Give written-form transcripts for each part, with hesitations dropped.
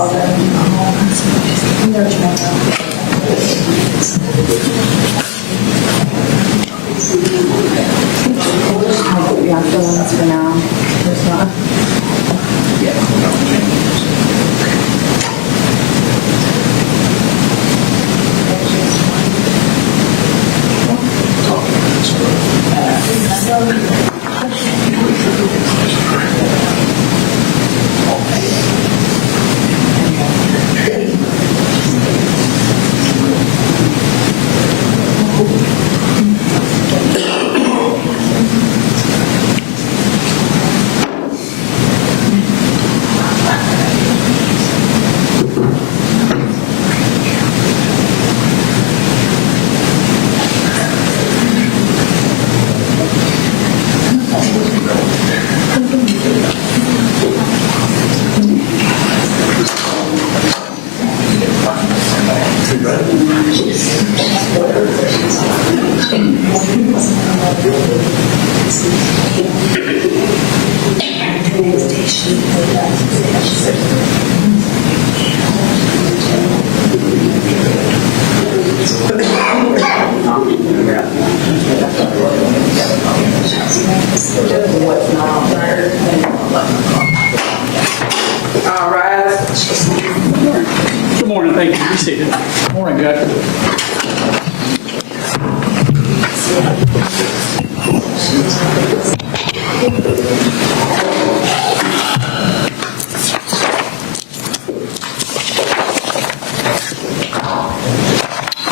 all the, yeah, the ones for now. There's not. All right. Good morning, thank you. Be seated. Good morning, guys.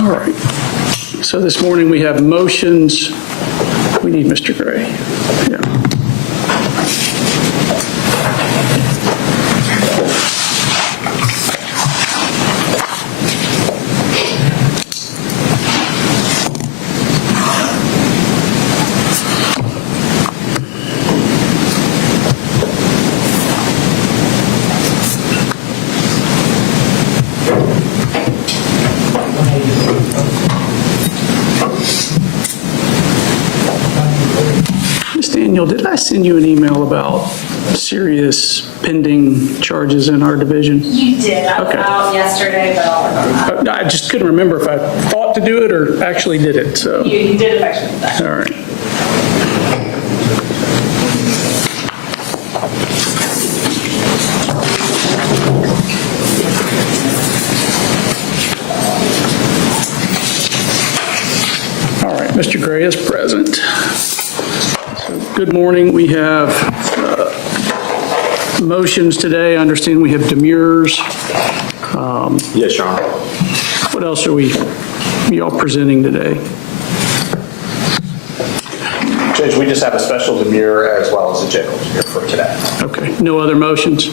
All right. So this morning we have motions. We need Mr. Gray. Yeah. Ms. Daniel, did I send you an email about serious pending charges in our division? You did. I was Okay. out yesterday, but I'll work on that. I just couldn't remember if I thought to do it or actually did it, so. You did affection that. All right. All right, Mr. Gray is present. So, good morning. We have motions today. I understand we have demurrers. Yes, Your Honor. What else are y'all presenting today? Judge, we just have a special demurrer as well as a general demurrer for today. Okay, no other motions?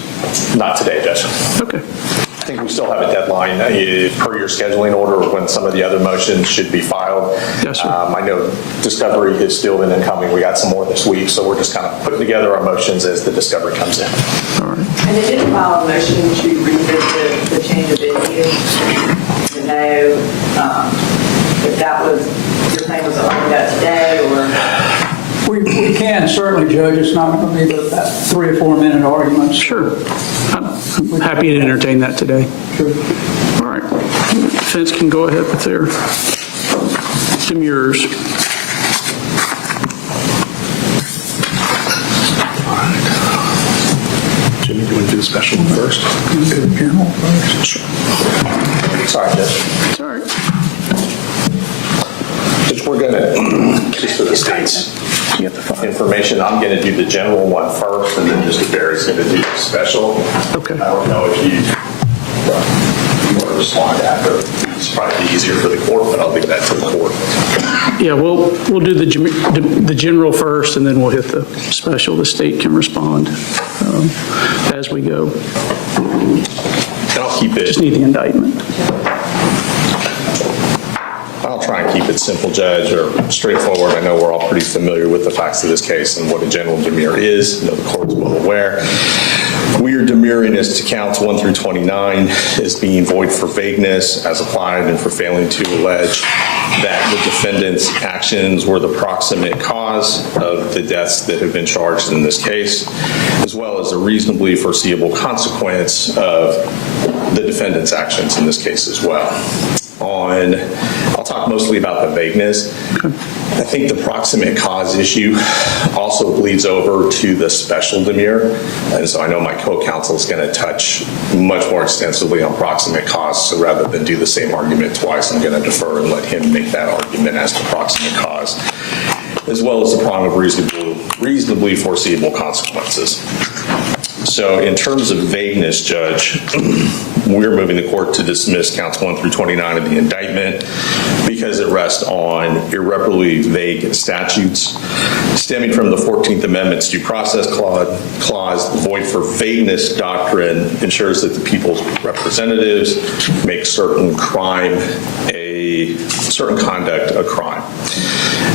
Not today, Judge. Okay. I think we still have a deadline per your scheduling order when some of the other motions should be filed. Yes, sir. I know discovery has still been incoming. We got some more this week, so we're just kind of putting together our motions as the discovery comes in. All right. And they didn't file a motion to revisit the change of venue. To know if that was, your plan was only that today, or? We can certainly, Judge. It's not going to be that 3 or 4 minute arguments. Sure. I'm happy to entertain that today. Sure. All right. Defense can go ahead with their demurrers. Jimmy, do you want to do the special one first? Do the general first. Sure. Sorry, Judge. It's all right. Judge, we're going to, just for the state's You got the file. information, I'm going to do the general one first, and then Mr. Barry's going to do the special. Okay. I don't know if you want to respond after. It's probably easier for the court, but I'll leave that to the court. Yeah, we'll do the general first, and then we'll hit the special. The state can respond as we go. And I'll keep it. Just need the indictment. I'll try and keep it simple, Judge, or straightforward. I know we're all pretty familiar with the facts of this case and what a general demurrer is. I know the court's well aware. We are demurring as to counts 1 through 29 as being void for vagueness as applied and for failing to allege that the defendant's actions were the proximate cause of the deaths that have been charged in this case, as well as a reasonably foreseeable consequence of the defendant's actions in this case as well. I'll talk mostly about the vagueness. I think the proximate cause issue also bleeds over to the special demurrer, and so I know my co-counsel is going to touch much more extensively on proximate cause, so rather than do the same argument twice, I'm going to defer and let him make that argument as to proximate cause, as well as the prong of reasonably foreseeable consequences. So in terms of vagueness, Judge, we're moving the court to dismiss counts 1 through 29 of the indictment because it rests on irreparably vague statutes stemming from the 14th Amendment's due process clause. The void for vagueness doctrine ensures that the people's representatives make certain conduct a crime.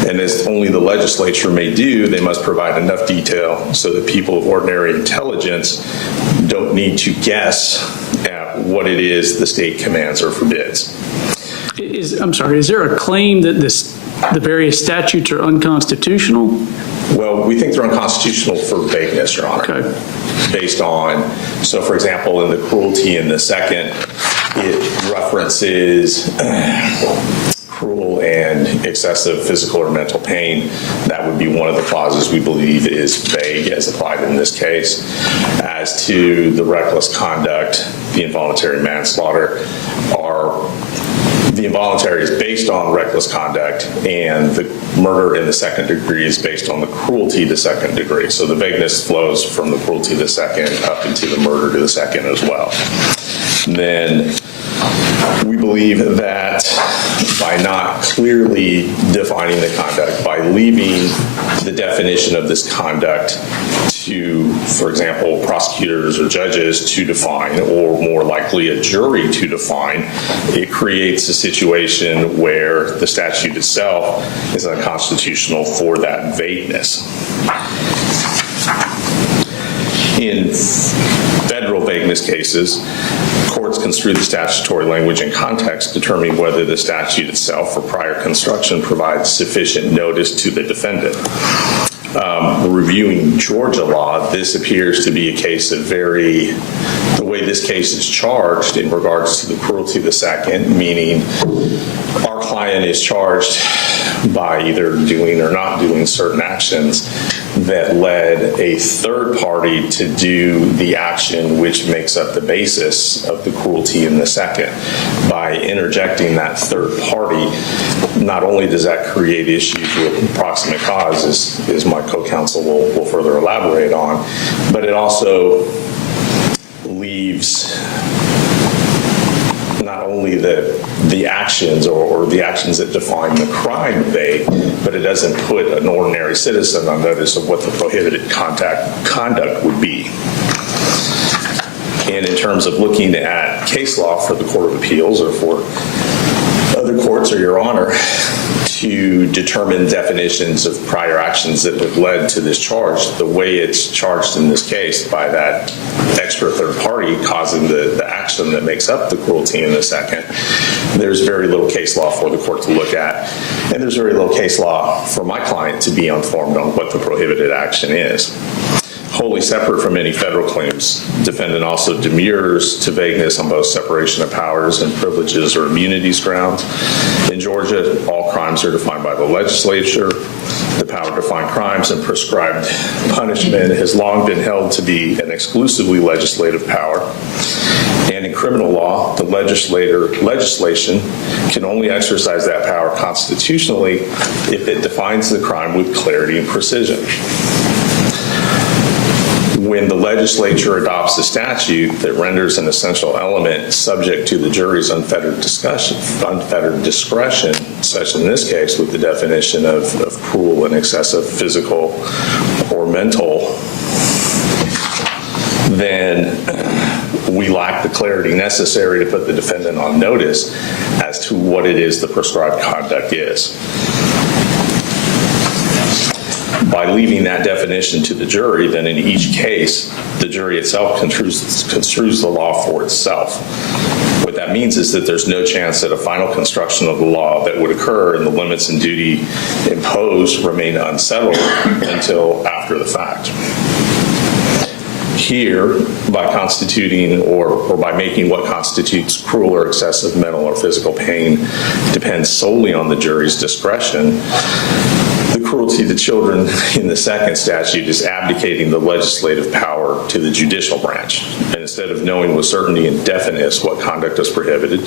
And as only the legislature may do, they must provide enough detail so that people of ordinary intelligence don't need to guess at what it is the state commands or forbids. Is there a claim that the various statutes are unconstitutional? Well, we think they're unconstitutional for vagueness, Your Honor. Okay. Based on, so for example, in the cruelty in the second, it references cruel and excessive physical or mental pain. That would be one of the clauses we believe is vague as applied in this case. As to the reckless conduct, the involuntary manslaughter, the involuntary is based on reckless conduct, and the murder in the second degree is based on the cruelty to second degree. So the vagueness flows from the cruelty to the second up into the murder to the second as well. And then we believe that by not clearly defining the conduct, by leaving the definition of this conduct to, for example, prosecutors or judges to define, or more likely a jury to define, it creates a situation where the statute itself is unconstitutional for that vagueness. In federal vagueness cases, courts construe the statutory language in context, determining whether the statute itself or prior construction provides sufficient notice to the defendant. Reviewing Georgia law, this appears to be a case of the way this case is charged in regards to the cruelty of the second, meaning our client is charged by either doing or not doing certain actions that led a third party to do the action which makes up the basis of the cruelty in the second. By interjecting that third party, not only does that create issues with proximate cause, as my co-counsel will further elaborate on, but it also leaves not only the actions or the actions that define the crime vague, but it doesn't put an ordinary citizen on notice of what the prohibited conduct would be. And in terms of looking at case law for the Court of Appeals or for other courts or Your Honor to determine definitions of prior actions that have led to this charge, the way it's charged in this case by that extra third party causing the action that makes up the cruelty in the second, there's very little case law for the court to look at. And there's very little case law for my client to be informed on what the prohibited action is. Wholly separate from any federal claims, defendant also demurrers to vagueness on both separation of powers and privileges or immunities grounds. In Georgia, all crimes are defined by the legislature. The power to define crimes and prescribed punishment has long been held to be an exclusively legislative power. And in criminal law, the legislation can only exercise that power constitutionally if it defines the crime with clarity and precision. When the legislature adopts a statute that renders an essential element subject to the jury's unfettered discretion, such in this case with the definition of cruel and excessive physical or mental, then we lack the clarity necessary to put the defendant on notice as to what it is the prescribed conduct is. By leaving that definition to the jury, then in each case, the jury itself construes the law for itself. What that means is that there's no chance that a final construction of the law that would occur and the limits and duty imposed remain unsettled until after the fact. Here, by constituting or by making what constitutes cruel or excessive mental or physical pain depends solely on the jury's discretion, the cruelty to children in the second statute is abdicating the legislative power to the judicial branch. And instead of knowing with certainty and definiteness what conduct is prohibited,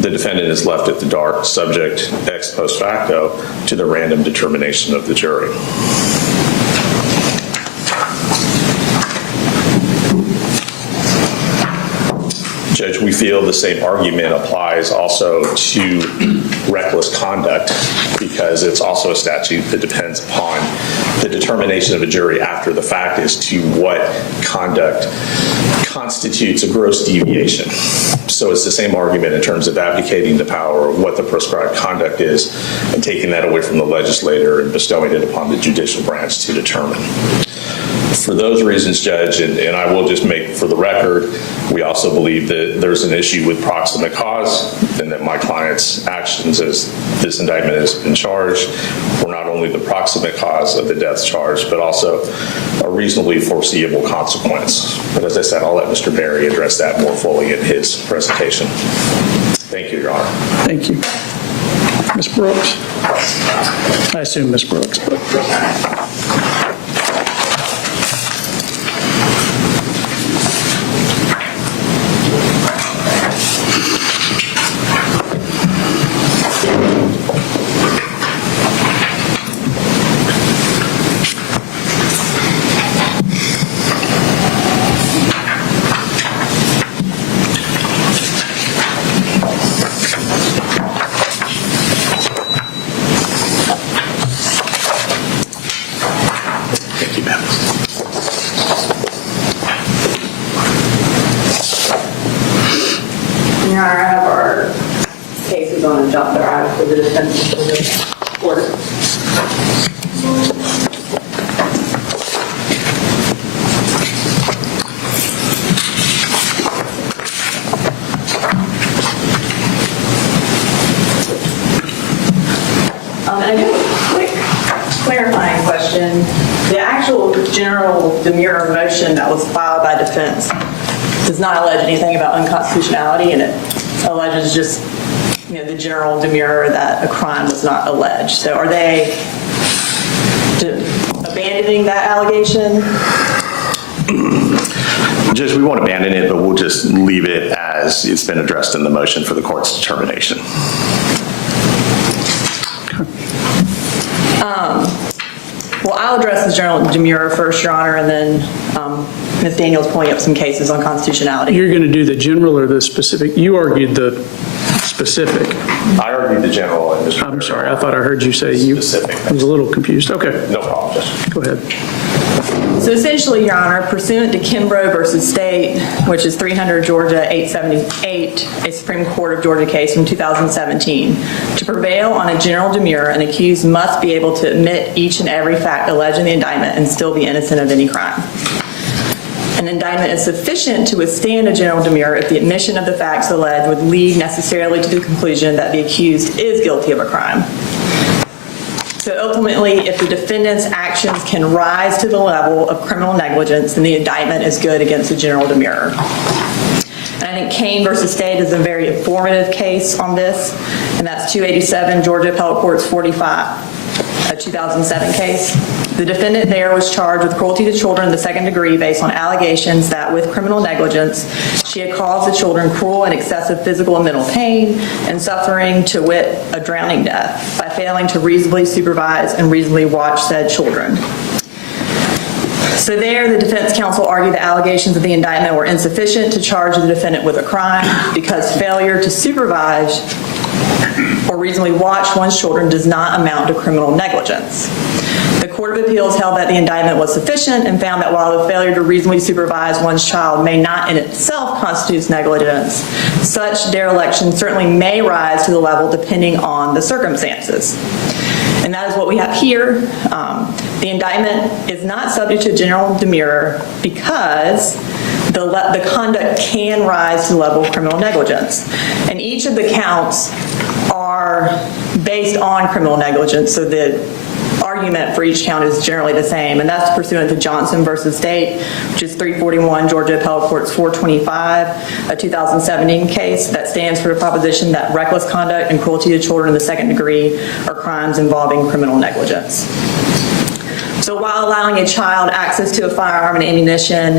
the defendant is left at the dark, subject ex post facto to the random determination of the jury. Judge, we feel the same argument applies also to reckless conduct because it's also a statute that depends upon the determination of a jury after the fact as to what conduct constitutes a gross deviation. So it's the same argument in terms of abdicating the power of what the prescribed conduct is and taking that away from the legislator and bestowing it upon the judicial branch to determine. For those reasons, Judge, and I will just make for the record, we also believe that there's an issue with proximate cause and that my client's actions as this indictment has been charged were not only the proximate cause of the death charge, but also a reasonably foreseeable consequence. But as I said, I'll let Mr. Berry address that more fully in his presentation. Thank you, Your Honor. Thank you. Ms. Brooks? I assume Ms. Brooks, but... Your Honor, I have our cases on a jump drive for the defense of the court. And I do have a quick clarifying question. The actual general demurrer motion that was filed by defense does not allege anything about unconstitutionality, and it alleges just, the general demurrer that a crime was not alleged. So are they abandoning that allegation? Judge, we won't abandon it, but we'll just leave it as it's been addressed in the motion for the court's determination. Well, I'll address the general demurrer first, Your Honor, and then Ms. Daniels pulling up some cases on constitutionality. You're going to do the general or the specific? You argued the specific. I argued the general. And Mr. I'm sorry, I thought I heard you say you. Specific. I was a little confused. Okay. No problem, Judge. Go ahead. So essentially, Your Honor, pursuant to Kimbrough versus State, which is 300 Georgia 878, a Supreme Court of Georgia case from 2017, to prevail on a general demurrer, an accused must be able to admit each and every fact alleged in the indictment and still be innocent of any crime. An indictment is sufficient to withstand a general demurrer if the admission of the facts alleged would lead necessarily to the conclusion that the accused is guilty of a crime. So ultimately, if the defendant's actions can rise to the level of criminal negligence, then the indictment is good against the general demurrer. And I think Kane versus State is a very informative case on this, and that's 287 Georgia Appellate Courts 45, a 2007 case. The defendant there was charged with cruelty to children in the second degree based on allegations that with criminal negligence, she had caused the children cruel and excessive physical and mental pain and suffering, to wit, a drowning death, by failing to reasonably supervise and reasonably watch said children. So there, the defense counsel argued the allegations of the indictment were insufficient to charge the defendant with a crime because failure to supervise or reasonably watch one's children does not amount to criminal negligence. The Court of Appeals held that the indictment was sufficient and found that while the failure to reasonably supervise one's child may not in itself constitute negligence, such dereliction certainly may rise to the level depending on the circumstances. And that is what we have here. The indictment is not subject to general demurrer because the conduct can rise to the level of criminal negligence. And each of the counts are based on criminal negligence, so the argument for each count is generally the same, and that's pursuant to Johnson versus State, which is 341 Georgia Appellate Courts 425, a 2017 case that stands for the proposition that reckless conduct and cruelty to children in the second degree are crimes involving criminal negligence. So while allowing a child access to a firearm and ammunition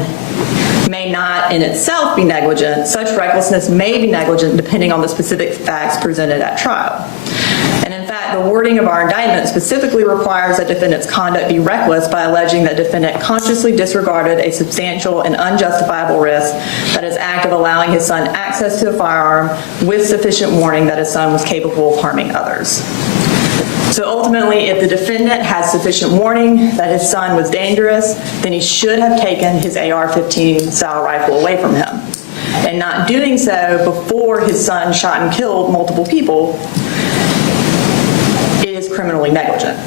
may not in itself be negligent, such recklessness may be negligent depending on the specific facts presented at trial. And in fact, the wording of our indictment specifically requires that defendant's conduct be reckless by alleging that defendant consciously disregarded a substantial and unjustifiable risk that his act of allowing his son access to a firearm with sufficient warning that his son was capable of harming others. So ultimately, if the defendant has sufficient warning that his son was dangerous, then he should have taken his AR-15 style rifle away from him. And not doing so before his son shot and killed multiple people is criminally negligent.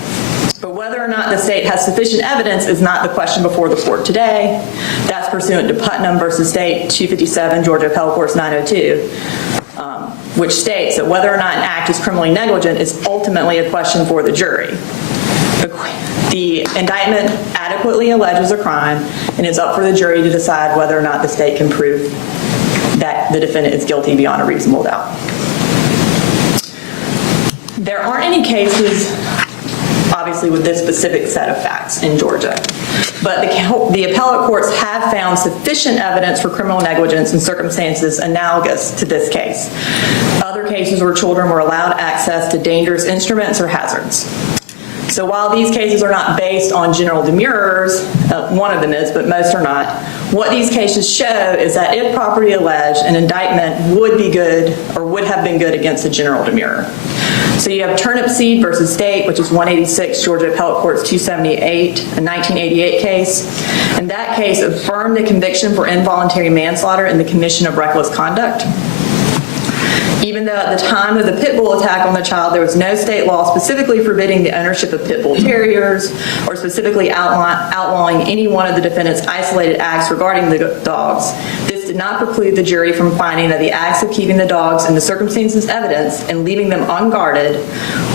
But whether or not the state has sufficient evidence is not the question before the court today. That's pursuant to Putnam versus State 257 Georgia Appellate Courts 902. Which states that whether or not an act is criminally negligent is ultimately a question for the jury. The indictment adequately alleges a crime, and it's up for the jury to decide whether or not the state can prove that the defendant is guilty beyond a reasonable doubt. There aren't any cases, obviously, with this specific set of facts in Georgia. But the appellate courts have found sufficient evidence for criminal negligence in circumstances analogous to this case. Other cases where children were allowed access to dangerous instruments or hazards. So while these cases are not based on general demurrers, one of them is, but most are not, what these cases show is that if properly alleged, an indictment would be good or would have been good against a general demurrer. So you have Turnip Seed versus State, which is 186 Georgia Appellate Courts 278, a 1988 case. And that case affirmed the conviction for involuntary manslaughter in the commission of reckless conduct. Even though at the time of the pit bull attack on the child, there was no state law specifically forbidding the ownership of pit bull terriers or specifically outlawing any one of the defendant's isolated acts regarding the dogs, this did not preclude the jury from finding that the acts of keeping the dogs in the circumstances evidence and leaving them unguarded,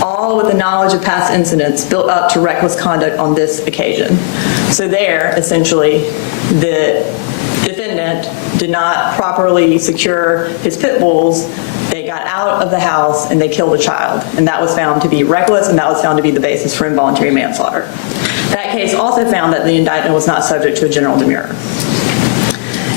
all with the knowledge of past incidents, built up to reckless conduct on this occasion. So there, essentially, the defendant did not properly secure his pit bulls. They got out of the house and they killed a child, and that was found to be reckless, and that was found to be the basis for involuntary manslaughter. That case also found that the indictment was not subject to a general demurrer.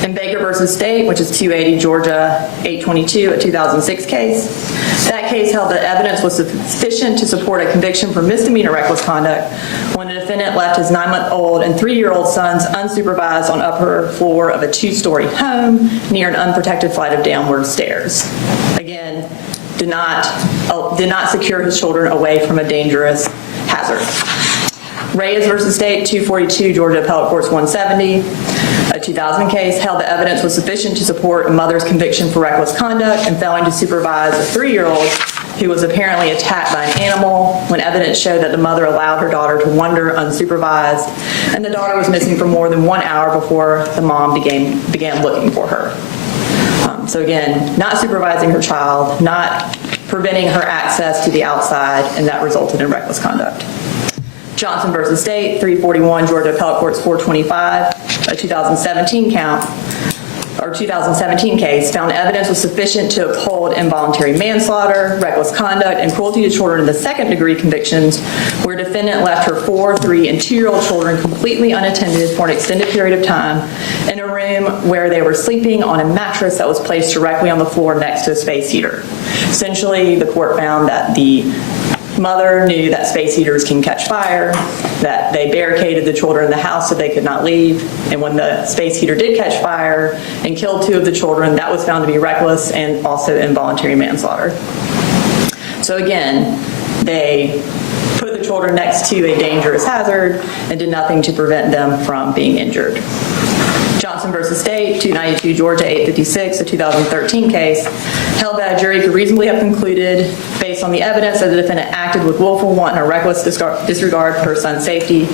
In Baker versus State, which is 280 Georgia 822, a 2006 case, that case held that evidence was sufficient to support a conviction for misdemeanor reckless conduct when the defendant left his 9-month-old and 3-year-old sons unsupervised on upper floor of a 2-story home near an unprotected flight of downward stairs. Again, did not secure his children away from a dangerous hazard. Reyes versus State 242 Georgia Appellate Courts 170, a 2000 case, held that evidence was sufficient to support a mother's conviction for reckless conduct and failing to supervise a 3-year-old who was apparently attacked by an animal when evidence showed that the mother allowed her daughter to wander unsupervised, and the daughter was missing for more than 1 hour before the mom began looking for her. So again, not supervising her child, not preventing her access to the outside, and that resulted in reckless conduct. Johnson versus State, 341 Georgia Appellate Courts 425, a 2017 case, found evidence was sufficient to uphold involuntary manslaughter, reckless conduct, and cruelty to children in the second-degree convictions, where defendant left her 4-, 3-, and 2-year-old children completely unattended for an extended period of time in a room where they were sleeping on a mattress that was placed directly on the floor next to a space heater. Essentially, the court found that the mother knew that space heaters can catch fire, that they barricaded the children in the house so they could not leave, and when the space heater did catch fire and killed 2 of the children, that was found to be reckless and also involuntary manslaughter. So again, they put the children next to a dangerous hazard and did nothing to prevent them from being injured. Johnson versus State, 292 Georgia 856, a 2013 case, held that a jury could reasonably have concluded, based based on the evidence that the defendant acted with willful, wanton, or reckless disregard for her son's safety,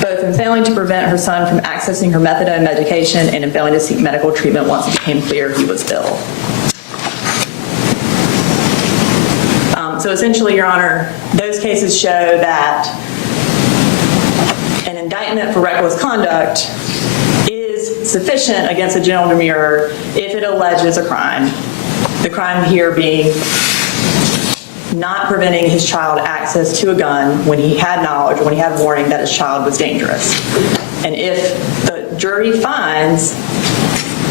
both in failing to prevent her son from accessing her methadone medication and in failing to seek medical treatment once it became clear he was ill. So essentially, Your Honor, those cases show that an indictment for reckless conduct is sufficient against a general demurrer if it alleges a crime. The crime here being not preventing his child access to a gun when he had knowledge, when he had warning that his child was dangerous. And if the jury finds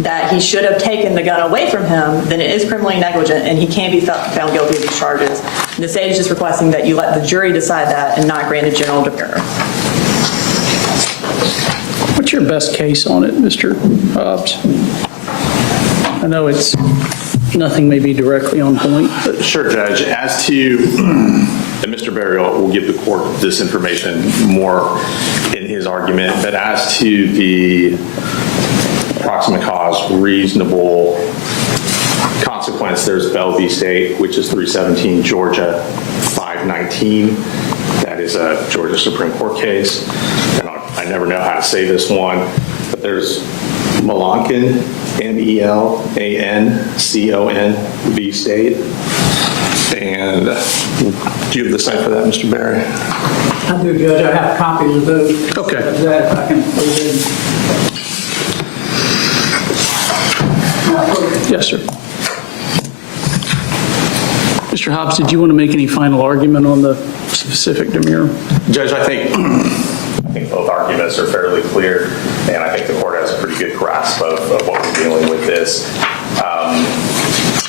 that he should have taken the gun away from him, then it is criminally negligent and he can be found guilty of these charges. The state is just requesting that you let the jury decide that and not grant a general demurrer. What's your best case on it, Mr. Hobbs? I know it's nothing may be directly on point, but Sure, Judge. As to, and Mr. Berry will give the court this information more in his argument, but as to the proximate cause, reasonable consequence, there's Bell v. State, which is 317 Georgia 519. That is a Georgia Supreme Court case. And I never know how to say this one, but there's Melancon, Melancon v. State. And do you have the site for that, Mr. Berry? I do, Judge. I have copies of those. Okay. Of that, if I can put it in. yes, sir. Mr. Hobbs, did you want to make any final argument on the specific demurrer? Judge, I think both arguments are fairly clear, and I think the court has a pretty good grasp of what we're dealing with this.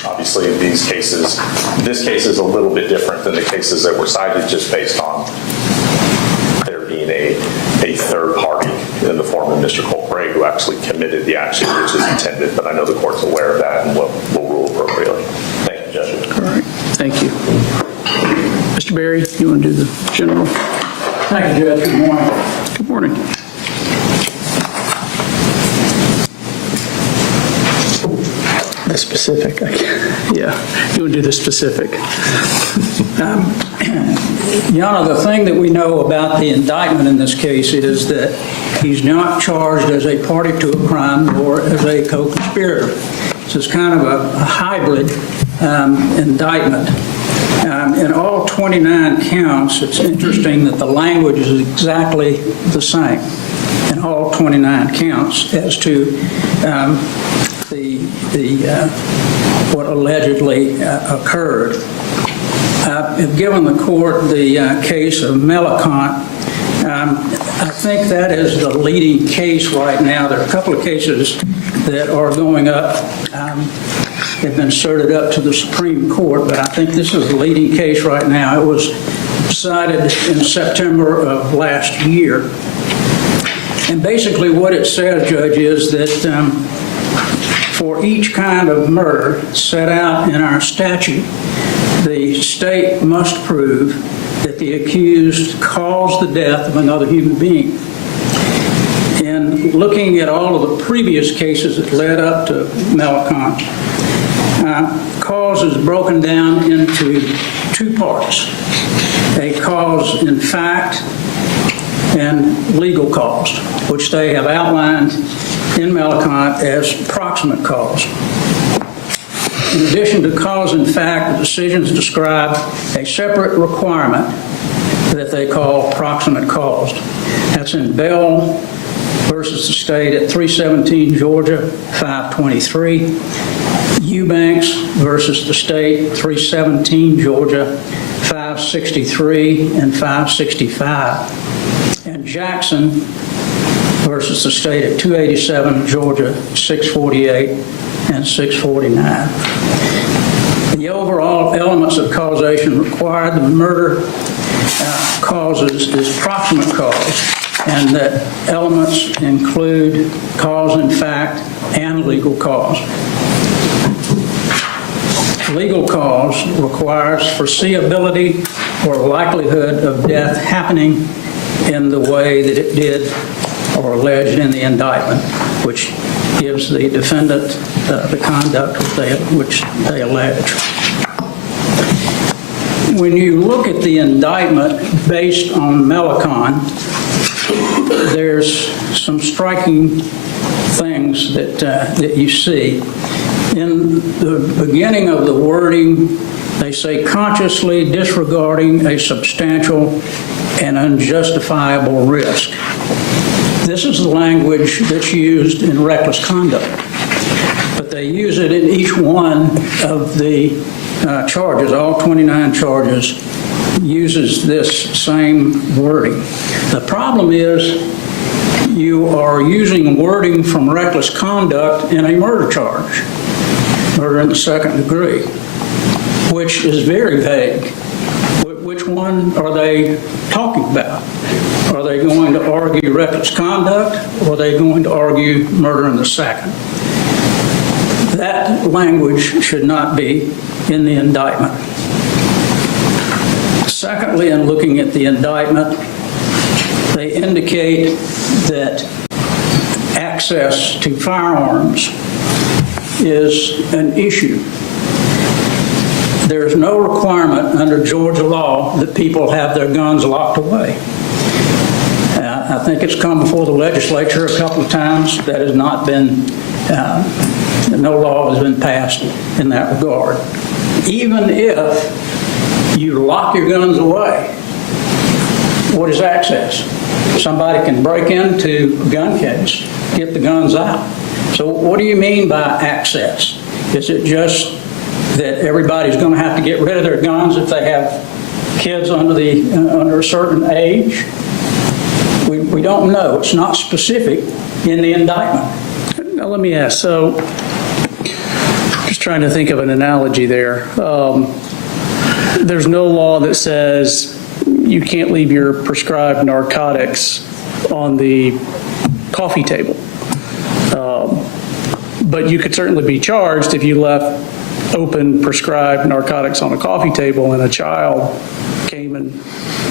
Obviously, this case is a little bit different than the cases that were cited just based on there being a third party in the form of Mr. Colin Gray who actually committed the action which is intended, but I know the court's aware of that and will rule appropriately. Thank you, Judge. All right, thank you. Mr. Berry, you want to do the general? Thank you, Judge. Good morning. Good morning. The specific, yeah, you want to do the specific. Your Honor, the thing that we know about the indictment in this case is that he's not charged as a party to a crime or as a co-conspirator. So it's kind of a hybrid indictment. In all 29 counts, it's interesting that the language is exactly the same in all 29 counts as to what allegedly occurred. I've given the court the case of Melicant. I think that is the leading case right now. There are a couple of cases that are going up. They've been sorted up to the Supreme Court, but I think this is the leading case right now. It was decided in September of last year. And basically what it says, Judge, is that for each kind of murder set out in our statute, the state must prove that the accused caused the death of another human being. And looking at all of the previous cases that led up to Melicant, cause is broken down into two parts: a cause in fact and legal cause, which they have outlined in Melicant as proximate cause. In addition to cause in fact, the decisions describe a separate requirement that they call proximate cause. That's in Bell versus the state at 317 Georgia 523, Eubanks versus the state 317 Georgia 563 and 565, and Jackson versus the state at 287 Georgia 648 and 649. The overall elements of causation required, the murder causes is proximate cause, and that elements include cause in fact and legal cause. Legal cause requires foreseeability or likelihood of death happening in the way that it did or alleged in the indictment, which gives the defendant the conduct which they allege. when you look at the indictment based on Melicon, there's some striking things that you see. In the beginning of the wording, they say consciously disregarding a substantial and unjustifiable risk. This is the language that's used in reckless conduct, but they use it in each one of the charges. All 29 charges uses this same wording. The problem is you are using wording from reckless conduct in a murder charge, murder in the second degree, which is very vague. Which one are they talking about? Are they going to argue reckless conduct, or are they going to argue murder in the second? That language should not be in the indictment. Secondly, in looking at the indictment, they indicate that access to firearms is an issue. There's no requirement under Georgia law that people have their guns locked away. I think it's come before the legislature a couple of times. That has not been, no law has been passed in that regard. Even if you lock your guns away, what is access? Somebody can break into a gun case, get the guns out. So what do you mean by access? Is it just that everybody's going to have to get rid of their guns if they have kids under a certain age? We don't know. It's not specific in the indictment. Now let me ask, so just trying to think of an analogy there. There's no law that says you can't leave your prescribed narcotics on the coffee table. But you could certainly be charged if you left open prescribed narcotics on a coffee table and a child came and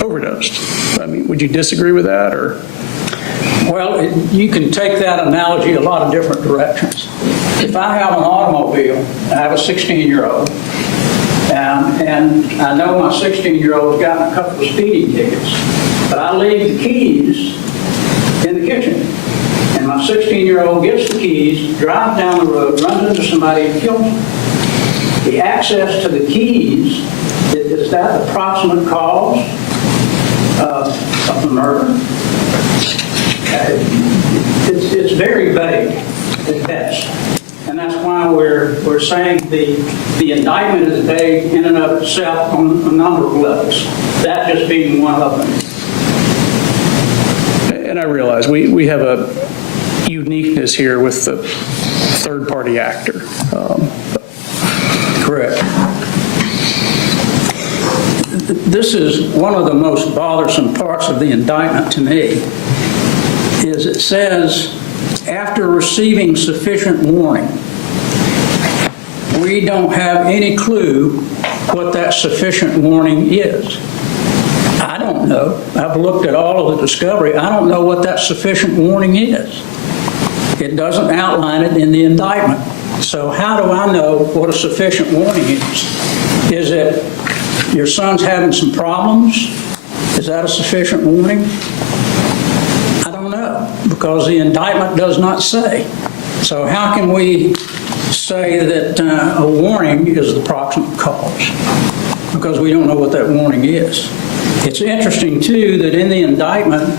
overdosed. I mean, would you disagree with that, or? Well, you can take that analogy a lot of different directions. If I have an automobile, I have a 16-year-old, and I know my 16-year-old's gotten a couple of speeding tickets, but I leave the keys in the kitchen, and my 16-year-old gets the keys, drives down the road, runs into somebody and kills them. The access to the keys, is that the proximate cause of the murder? It's very vague at best. And that's why we're saying the indictment is vague in and of itself on a number of levels, that just being one of them. And I realize we have a uniqueness here with the third-party actor. Correct. This is one of the most bothersome parts of the indictment to me, is it says, after receiving sufficient warning, we don't have any clue what that sufficient warning is. I don't know. I've looked at all of the discovery. I don't know what that sufficient warning is. It doesn't outline it in the indictment. So how do I know what a sufficient warning is? Is it your son's having some problems? Is that a sufficient warning? I don't know, because the indictment does not say. So how can we say that a warning is the proximate cause? Because we don't know what that warning is. It's interesting, too, that in the indictment,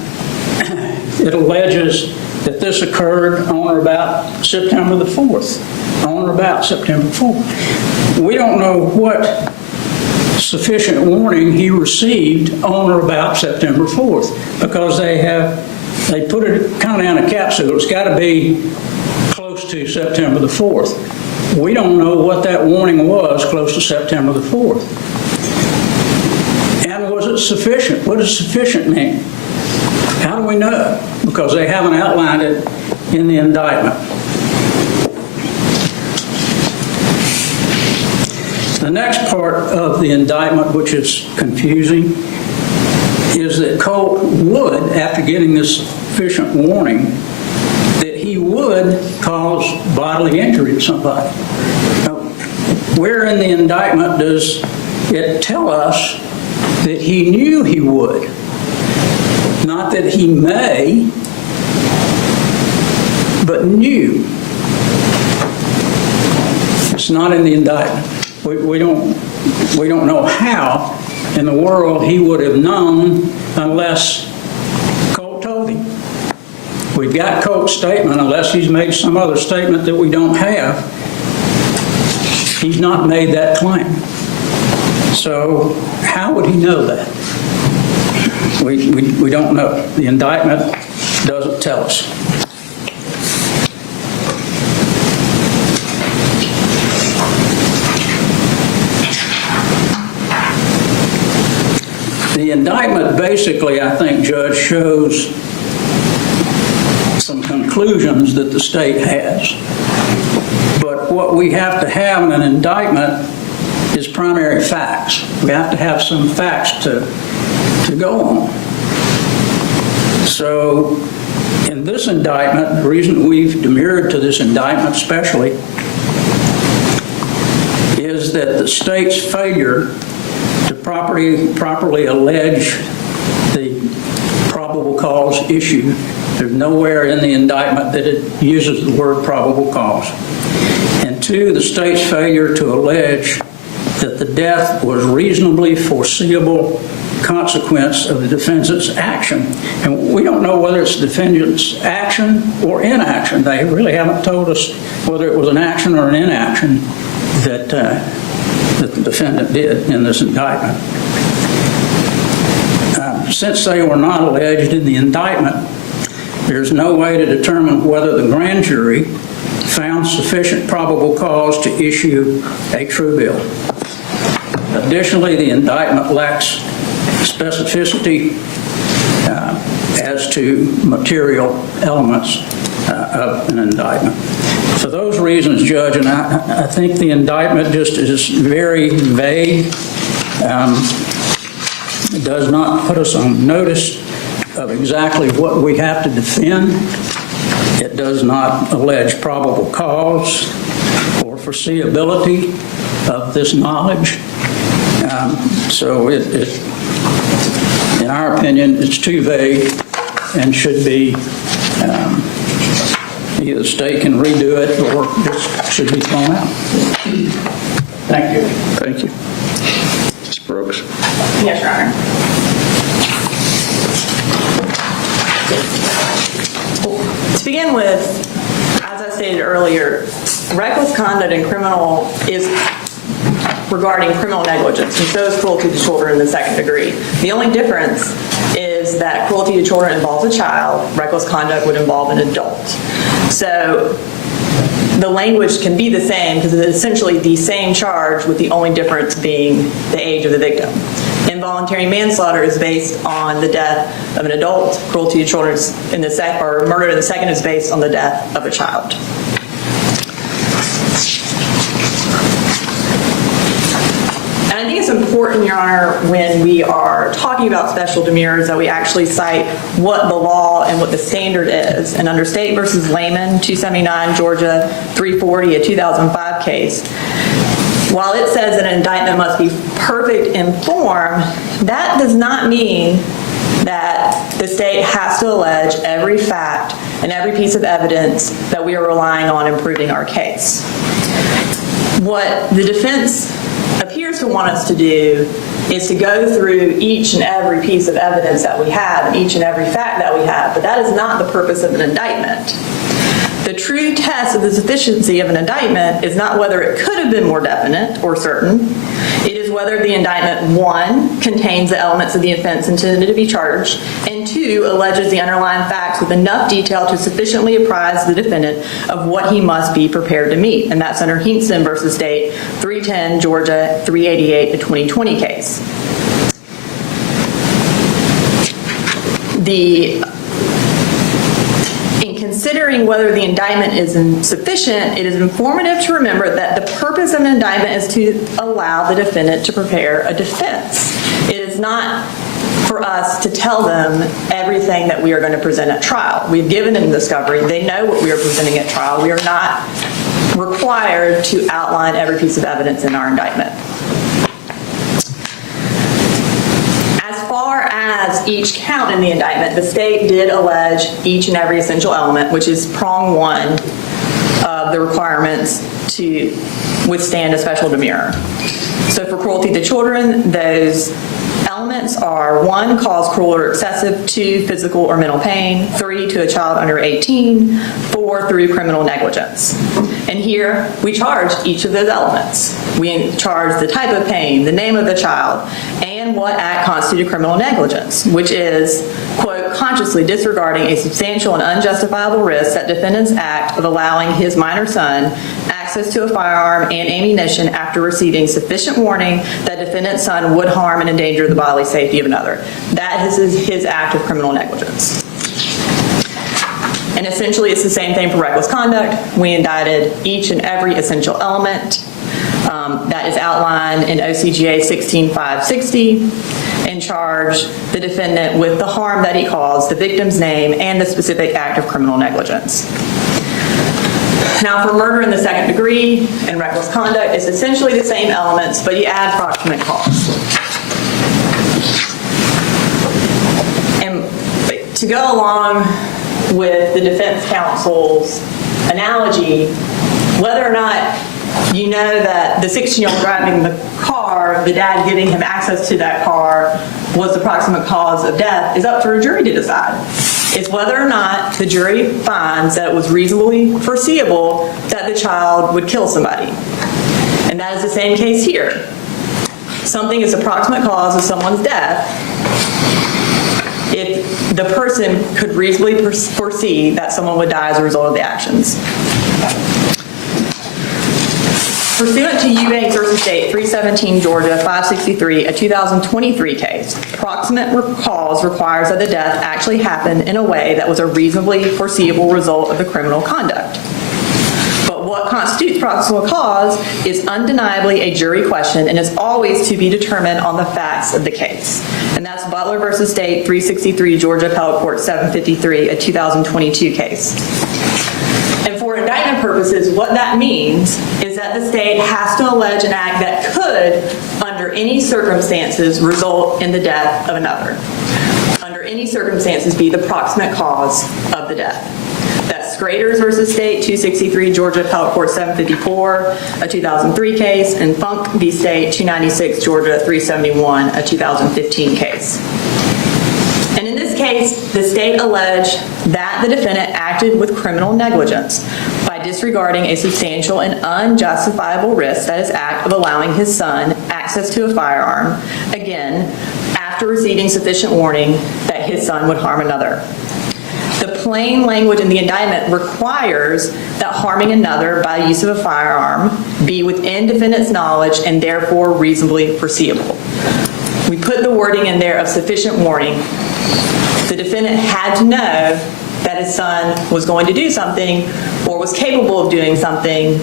it alleges that this occurred on or about September the 4th. On or about September 4th. We don't know what sufficient warning he received on or about September 4th, because they put it kind of in a capsule. It's got to be close to September the 4th. We don't know what that warning was close to September the 4th. And was it sufficient? What does sufficient mean? How do we know? Because they haven't outlined it in the indictment. The next part of the indictment, which is confusing, is that Colt would, after getting this sufficient warning, that he would cause bodily injury to somebody. Now, where in the indictment is it tell us that he knew he would, not that he may, but knew. It's not in the indictment. We don't know how in the world he would have known unless Colt told him. We've got Colt's statement, unless he's made some other statement that we don't have. He's not made that claim. So how would he know that? We don't know. The indictment doesn't tell us. The indictment basically, I think, Judge, shows some conclusions that the state has. But what we have to have in an indictment is primary facts. We have to have some facts to go on. So in this indictment, the reason we've demurred to this indictment especially is that the state's failure to properly allege the probable cause issue. There's nowhere in the indictment that it uses the word probable cause. And two, the state's failure to allege that the death was reasonably foreseeable consequence of the defendant's action. And we don't know whether it's the defendant's action or inaction. They really haven't told us whether it was an action or an inaction that the defendant did in this indictment. Since they were not alleged in the indictment, there's no way to determine whether the grand jury found sufficient probable cause to issue a true bill. Additionally, the indictment lacks specificity as to material elements of an indictment. For those reasons, Judge, and I think the indictment just is very vague. It does not put us on notice of exactly what we have to defend. It does not allege probable cause or foreseeability of this knowledge. So in our opinion, it's too vague and should be either the state can redo it or it should be thrown out. Thank you. Thank you. Ms. Brooks. Yes, Your Honor. To begin with, as I stated earlier, reckless conduct in criminal is regarding criminal negligence, and so is cruelty to children in the second degree. The only difference is that cruelty to children involves a child, reckless conduct would involve an adult. So the language can be the same because it's essentially the same charge with the only difference being the age of the victim. Involuntary manslaughter is based on the death of an adult. Cruelty to children in the second, or murder in the second, is based on the death of a child. And I think it's important, Your Honor, when we are talking about special demurrers that we actually cite what the law and what the standard is. And under State v. Lehman, 279 Georgia 340, a 2005 case, while it says that an indictment must be perfect in form, that does not mean that the state has to allege every fact and every piece of evidence that we are relying on in proving our case. What the defense appears to want us to do is to go through each and every piece of evidence that we have and each and every fact that we have, but that is not the purpose of an indictment. The true test of the sufficiency of an indictment is not whether it could have been more definite or certain. It is whether the indictment, one, contains the elements of the offense intended to be charged, and two, alleges the underlying facts with enough detail to sufficiently apprise the defendant of what he must be prepared to meet. And that's under Hinkson v. State, 310 Georgia 388, the 2020 case. Considering whether the indictment is insufficient, it is informative to remember that the purpose of an indictment is to allow the defendant to prepare a defense. It is not for us to tell them everything that we are going to present at trial. We've given them discovery. They know what we are presenting at trial. We are not required to outline every piece of evidence in our indictment. as each count in the indictment, the state did allege each and every essential element, which is prong one of the requirements to withstand a special demurrer. So for cruelty to children, those elements are 1, cause cruel or excessive, 2, physical or mental pain, 3, to a child under 18, 4, through criminal negligence. And here we charge each of those elements. We charge the type of pain, the name of the child, and what act constituted criminal negligence, which is, quote, consciously disregarding a substantial and unjustifiable risk that defendant's act of allowing his minor son access to a firearm and ammunition after receiving sufficient warning that defendant's son would harm and endanger the bodily safety of another. That is his act of criminal negligence. And essentially it's the same thing for reckless conduct. We indicted each and every essential element that is outlined in OCGA 16560 and charged the defendant with the harm that he caused, the victim's name, and the specific act of criminal negligence. Now, for murder in the second degree and reckless conduct, it's essentially the same elements, but you add proximate cause. And to go along with the defense counsel's analogy, whether or not you know that the 16-year-old driving the car, the dad giving him access to that car, was the proximate cause of death is up for a jury to decide. It's whether or not the jury finds that it was reasonably foreseeable that the child would kill somebody. And that is the same case here. Something is the proximate cause of someone's death if the person could reasonably foresee that someone would die as a result of the actions. Pursuant to Eubanks v. State, 317 Georgia 563, a 2023 case, proximate cause requires that the death actually happened in a way that was a reasonably foreseeable result of the criminal conduct. But what constitutes proximate cause is undeniably a jury question and is always to be determined on the facts of the case. And that's Butler v. State, 363 Georgia Appellate Court 753, a 2022 case. And for indictment purposes, what that means is that the state has to allege an act that could, under any circumstances, result in the death of another. Under any circumstances, be the proximate cause of the death. That's Graders v. State, 263 Georgia Appellate Court 754, a 2003 case, and Funk v. State, 296 Georgia 371, a 2015 case. And in this case, the state alleged that the defendant acted with criminal negligence by disregarding a substantial and unjustifiable risk, that is, act of allowing his son access to a firearm, again, after receiving sufficient warning that his son would harm another. The plain language in the indictment requires that harming another by use of a firearm be within defendant's knowledge and therefore reasonably foreseeable. We put the wording in there of sufficient warning. The defendant had to know that his son was going to do something or was capable of doing something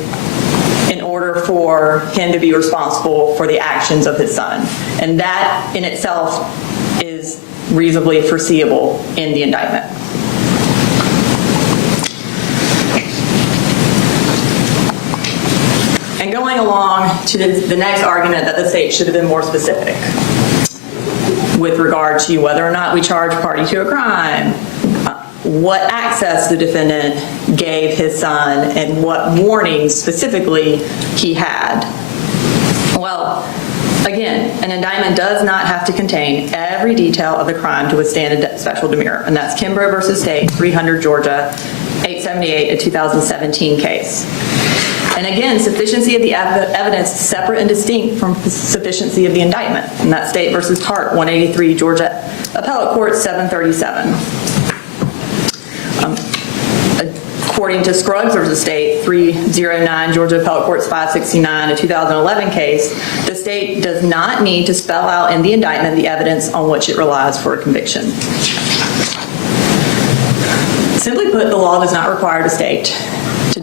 in order for him to be responsible for the actions of his son. And that in itself is reasonably foreseeable in the indictment. And going along to the next argument that the state should have been more specific with regard to whether or not we charge party to a crime, what access the defendant gave his son, and what warnings specifically he had. Well, again, an indictment does not have to contain every detail of the crime to withstand a special demurrer, and that's Kimbrough v. State, 300 Georgia, 878, a 2017 case. And again, sufficiency of the evidence is separate and distinct from sufficiency of the indictment. And that's State v. Hart, 183 Georgia Appellate Court 737. According to Scruggs v. State, 309 Georgia Appellate Court 569, a 2011 case, the state does not need to spell out in the indictment the evidence on which it relies for a conviction. Simply put, the law does not require the state to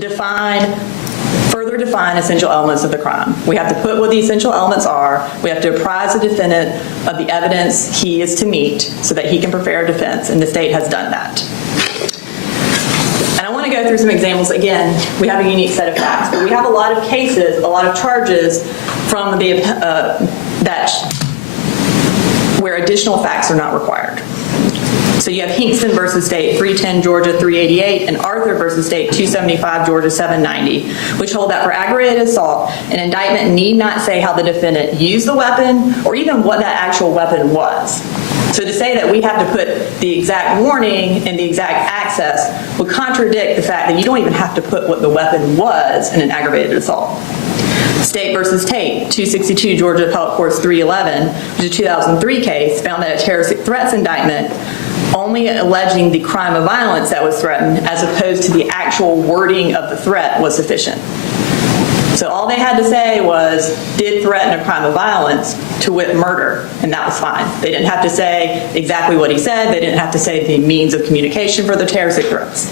further define essential elements of the crime. We have to put what the essential elements are. We have to apprise the defendant of the evidence he is to meet so that he can prepare a defense, and the state has done that. And I want to go through some examples. Again, we have a unique set of facts, but we have a lot of cases, a lot of charges from the where additional facts are not required. So you have Hinkson versus State 310 Georgia 388 and Arthur versus State 275 Georgia 790, which hold that for aggravated assault, an indictment need not say how the defendant used the weapon or even what that actual weapon was. So to say that we have to put the exact warning and the exact access would contradict the fact that you don't even have to put what the weapon was in an aggravated assault. State versus Tate, 262 Georgia Appellate Courts 311, which is a 2003 case, found that a terroristic threats indictment only alleging the crime of violence that was threatened as opposed to the actual wording of the threat was sufficient. So all they had to say was, did threaten a crime of violence, to wit murder, and that was fine. They didn't have to say exactly what he said. They didn't have to say the means of communication for the terroristic threats.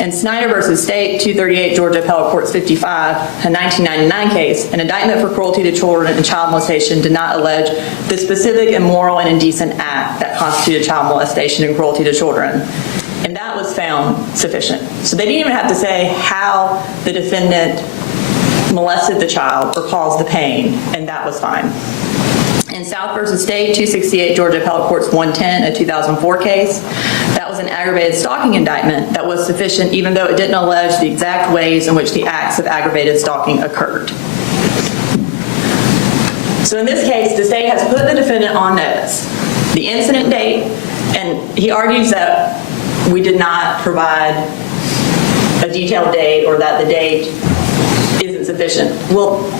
In Snyder versus State, 238 Georgia Appellate Courts 55, a 1999 case, an indictment for cruelty to children and child molestation did not allege the specific immoral and indecent act that constituted child molestation and cruelty to children. And that was found sufficient. So they didn't even have to say how the defendant molested the child or caused the pain, and that was fine. In South versus State, 268 Georgia Appellate Courts 110, a 2004 case, that was an aggravated stalking indictment that was sufficient even though it didn't allege the exact ways in which the acts of aggravated stalking occurred. So in this case, the state has put the defendant on notice, the incident date, and he argues that we did not provide a detailed date or that the date isn't sufficient. Well,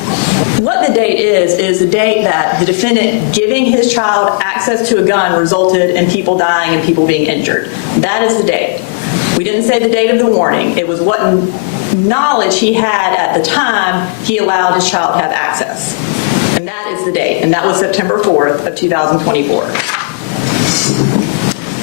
what the date is the date that the defendant giving his child access to a gun resulted in people dying and people being injured. That is the date. We didn't say the date of the warning. It was what knowledge he had at the time he allowed his child to have access. And that is the date, and that was September 4th of 2024.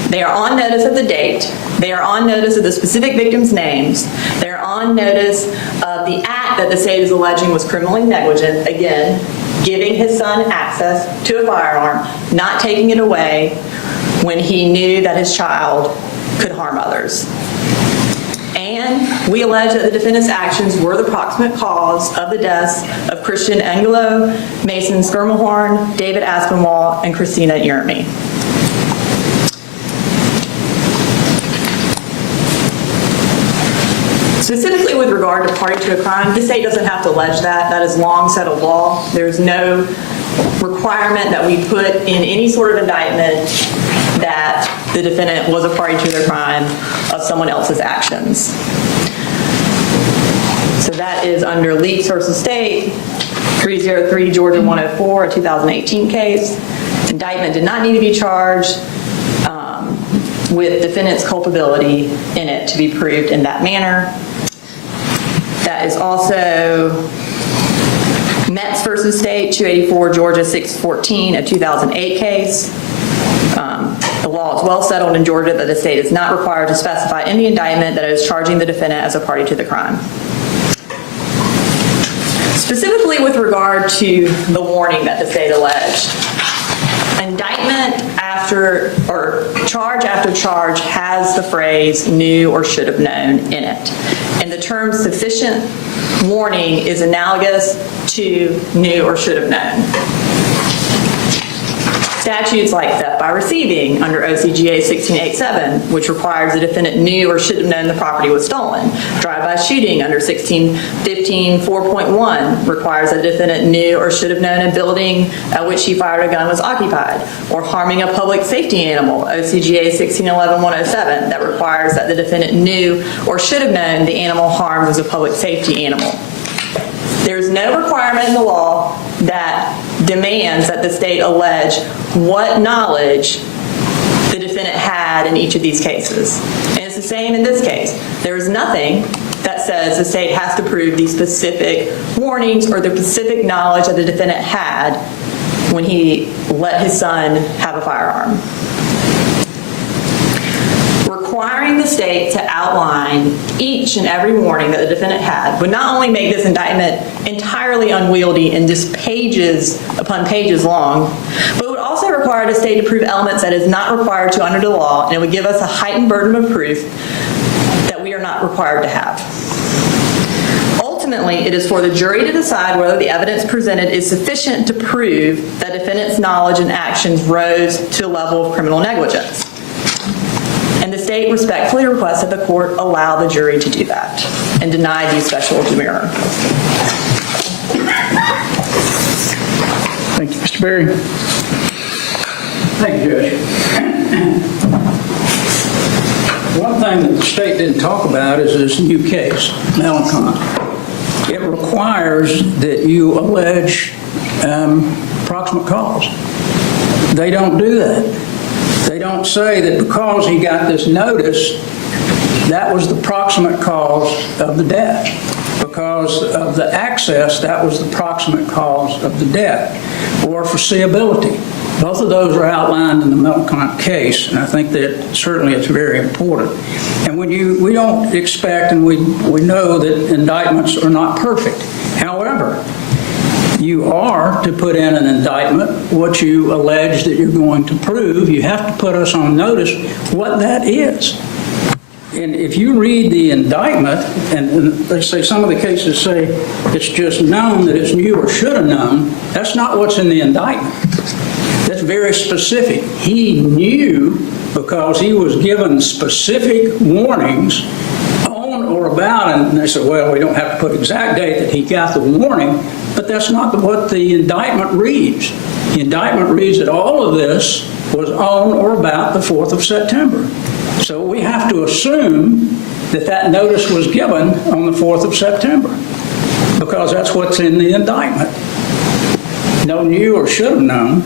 They are on notice of the date. They are on notice of the specific victims' names. They are on notice of the act that the state is alleging was criminally negligent, again, giving his son access to a firearm, not taking it away when he knew that his child could harm others. And we allege that the defendant's actions were the proximate cause of the deaths of Christian Angelo, Mason Skirmahorn, David Aspinwall, and Christina Yermy. Specifically with regard to party to a crime, the state doesn't have to allege that. That is long settled law. There's no requirement that we put in any sort of indictment that the defendant was a party to the crime of someone else's actions. So that is under Leaks versus State, 303 Georgia 104, a 2018 case. Indictment did not need to be charged with defendant's culpability in it to be proved in that manner. That is also Metz versus State, 284 Georgia 614, a 2008 case. The law is well settled in Georgia that the state is not required to specify in the indictment that it is charging the defendant as a party to the crime. Specifically with regard to the warning that the state alleged, indictment charge after charge has the phrase knew or should have known in it. And the term sufficient warning is analogous to knew or should have known. Statutes like theft by receiving under OCGA 1687, which requires the defendant knew or should have known the property was stolen. Drive-by shooting under 1615 4.1 requires that the defendant knew or should have known a building at which he fired a gun was occupied. Or harming a public safety animal, OCGA 1611 107, that requires that the defendant knew or should have known the animal harmed was a public safety animal. There's no requirement in the law that demands that the state allege what knowledge the defendant had in each of these cases. And it's the same in this case. There is nothing that says the state has to prove these specific warnings or the specific knowledge that the defendant had when he let his son have a firearm. Requiring the state to outline each and every warning that the defendant had would not only make this indictment entirely unwieldy and just pages upon pages long, but it would also require the state to prove elements that is not required to under the law, and it would give us a heightened burden of proof that we are not required to have. Ultimately, it is for the jury to decide whether the evidence presented is sufficient to prove that defendant's knowledge and actions rose to a level of criminal negligence. And the state respectfully requests that the court allow the jury to do that and deny the special demurrer. Thank you, Mr. Berry. Thank you, Judge. One thing that the state didn't talk about is this new case, Melancon. It requires that you allege proximate cause. They don't do that. They don't say that because he got this notice, that was the proximate cause of the death. Because of the access, that was the proximate cause of the death, or foreseeability. Both of those are outlined in the Melancon case, and I think that certainly it's very important. And we don't expect, and we know that indictments are not perfect. However, you are to put in an indictment what you allege that you're going to prove. You have to put us on notice what that is. And if you read the indictment, and they say some of the cases say it's just known that it's new or should have known, that's not what's in the indictment. That's very specific. He knew because he was given specific warnings on or about, and they said, well, we don't have to put exact date that he got the warning, but that's not what the indictment reads. The indictment reads that all of this was on or about the 4th of September. So we have to assume that that notice was given on the 4th of September because that's what's in the indictment. No knew or should have known.